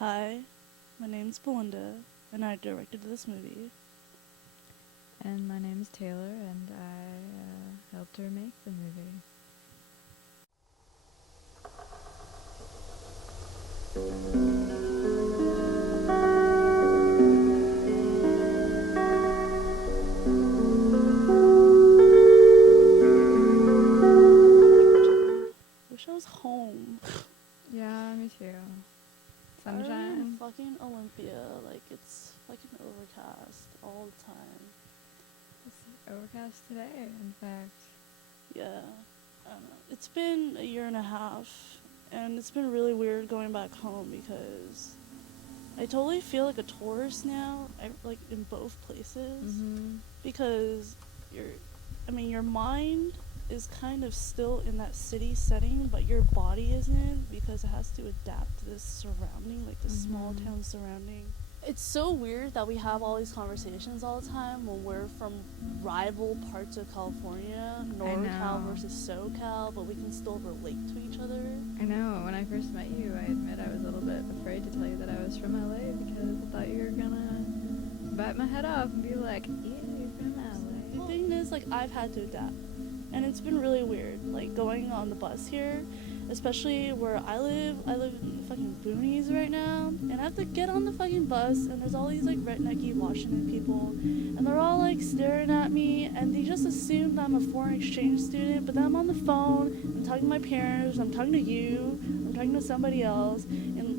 Hi, my name's Belinda, and I directed this movie. And my name is Taylor, and I helped her make the movie. Wish I was home. Yeah, me too. I live in Sunshine. fucking Olympia, like it's fucking overcast all the time. It's overcast today, in fact. Yeah, I don't know. It's been a year and a half, and it's been really weird going back home because I totally feel like a tourist now, like in both places, because your mind is kind of still in that city setting, but your body isn't because it has to adapt to this surrounding, like this small town surrounding. It's so weird that we have all these conversations all the time when we're from rival parts of California, NorCal versus SoCal, but we can still relate to each other. I know. When I first met you, I admit I was a little bit afraid to tell you that I was from LA because I thought you were gonna bite my head off and be like, "Yeah, you're from LA." The thing is, like, I've had to adapt, and it's been really weird, like going on the bus here, especially where I live in the fucking boonies right now, and I have to get on the fucking bus, and there's all these like rednecky Washington people, and they're all like staring at me, and they just assume that I'm a foreign exchange student, but then I'm on the phone, I'm talking to my parents, I'm talking to you, I'm talking to somebody else, and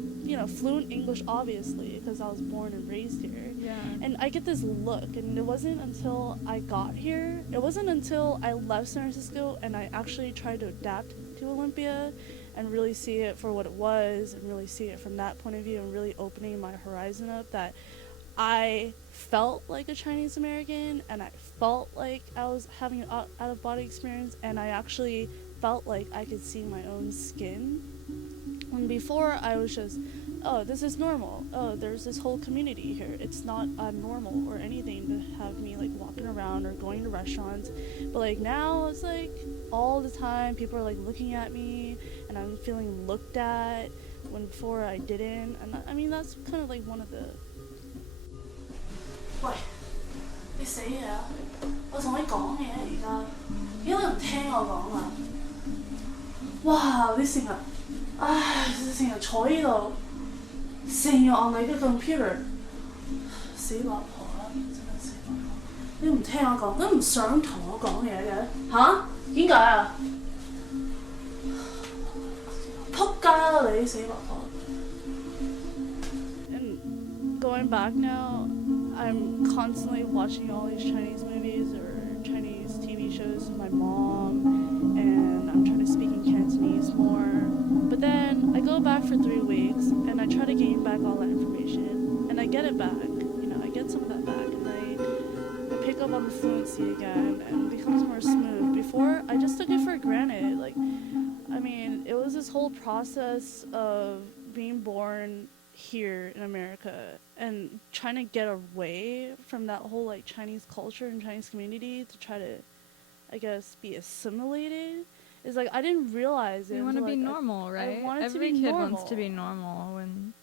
fluent English, obviously, because I was born and raised here. Yeah. And I get this look, and it wasn't until I got here, it wasn't until I left San Francisco and I actually tried to adapt to Olympia and really see it for what it was and really see it from that point of view and really opening my horizon up, that I felt like a Chinese American, and I felt like I was having an out of body experience, and I actually felt like I could see my own skin. When before I was just, oh, this is normal. Oh, there's this whole community here. It's not abnormal or anything to have me like walking around or going to restaurants. But like now it's like all the time people are like looking at me and I'm feeling looked at when before I didn't. And I mean that's kind of like one of the. 喂，你死嘢啊！我同你講嘢而家，點解你唔聽我講啊？哇！你成日，唉，你成日坐呢度。成日按你嘅 computer， 死八婆啦！真係死八婆！你唔聽我講，都唔想同我講嘢嘅吓？點解啊？仆街啦你死八婆！ And going back now, I'm constantly watching all these Chinese movies or Chinese TV shows with my mom, and I'm trying to speak in Cantonese more. But then I go back for 3 weeks and I try to gain back all that information, and I get it back. I get some of that back, and I pick up on the fluency again, and it becomes more smooth. Before, I just took it for granted. It was this whole process of being born here in America and trying to get away from that whole like Chinese culture and Chinese community to try to, I guess, be assimilated. Is like I didn't realize it. You want to be normal, right? I wanted Every to be kid normal. wants to be normal when,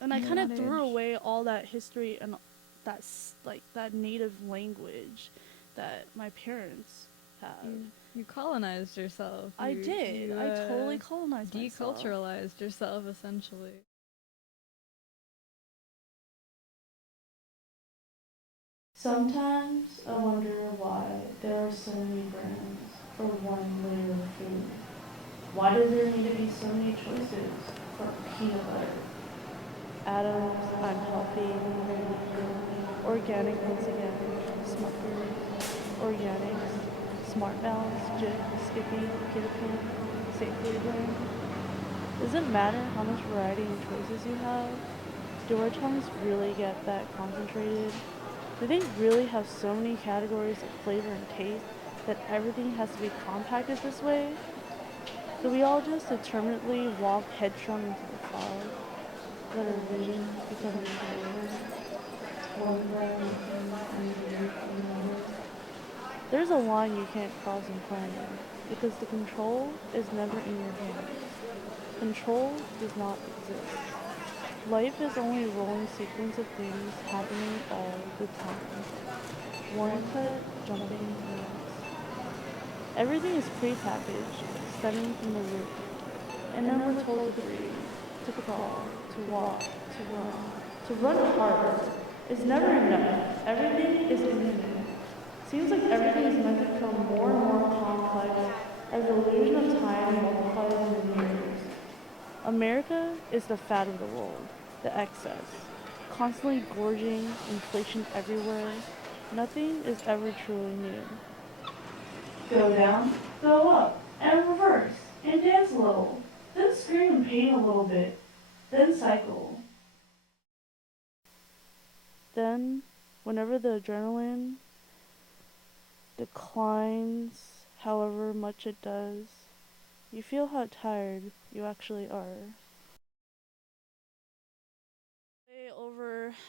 And I kind of threw away all that history and that native language that my parents have. You colonized yourself. I did. I totally colonized myself. Deculturalized yourself, essentially. Sometimes I wonder why there are so many brands for one layer of food. Why does there need to be so many choices for peanut butter? Adams, I'm healthy, organic once again, Smuckers, organic, Smart Balance, Jif, Skippy, Peter Pan, Safely Blend. Does it matter how much variety and choices you have? Do our tongues really get that concentrated? Do they really have so many categories of flavor and taste that everything has to be compacted this way? Do we all just determinedly walk headstrong into the fog? Let our vision become clearer? There's a line you can't cross in planning, because the control is never in your hands. Control does not exist. Life is only a rolling sequence of things happening all the time. One cut jumping to the next. Everything is prepackaged, stemming from the root. And then we're told to breathe, to crawl, to walk, to run. To run hard is never enough. Everything is infinite. Seems like everything is meant to become more and more complex as the illusion of time multiplies in the years. America is the fat of the world, the excess. Constantly gorging, inflation everywhere. Nothing is ever truly new. Go down, go up, and reverse, and dance a little. Then scream in pain a little bit. Then cycle. Then, whenever the adrenaline declines, however much it does, you feel how tired you actually are.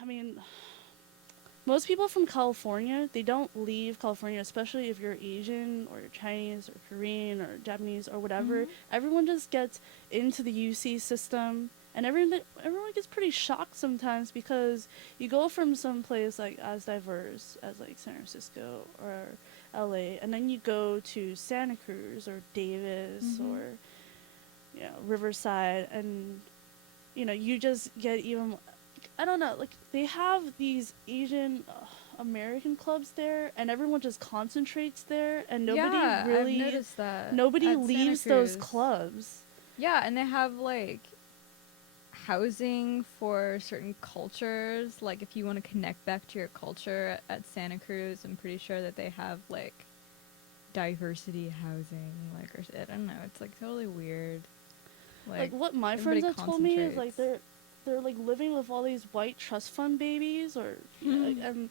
I mean, most people from California, they don't leave California, especially if you're Asian or you're Chinese or Korean or Japanese or whatever. Mhm. Everyone just gets into the UC system, and everyone gets pretty shocked sometimes because you go from some place like as diverse as like San Francisco or LA, and then you go to Santa Cruz or Davis Mhm. or Riverside, and you just get even, I don't know, like they have these Asian American clubs there, and everyone just concentrates there, and Yeah, I've noticed that nobody at Santa leaves those Cruz. clubs. Yeah, and they have like housing for certain cultures. Like if you want to connect back to your culture at Santa Cruz, I'm pretty sure that they have like diversity housing. Like, or I don't know, it's like totally weird. Like Like what my everybody friends have told me is like concentrates. they're like living with all these white trust fund babies, or and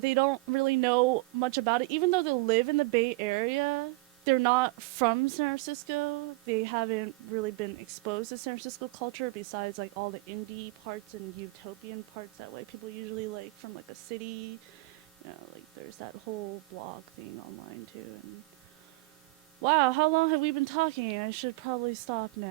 they don't really know much about it. Even though they live in the Bay Area, they're not from San Francisco. They haven't really been exposed to San Francisco culture besides like all the indie parts and utopian parts that white people usually like from like a city. Like there's that whole blog thing online too. And wow, how long have we been talking? I should probably stop now.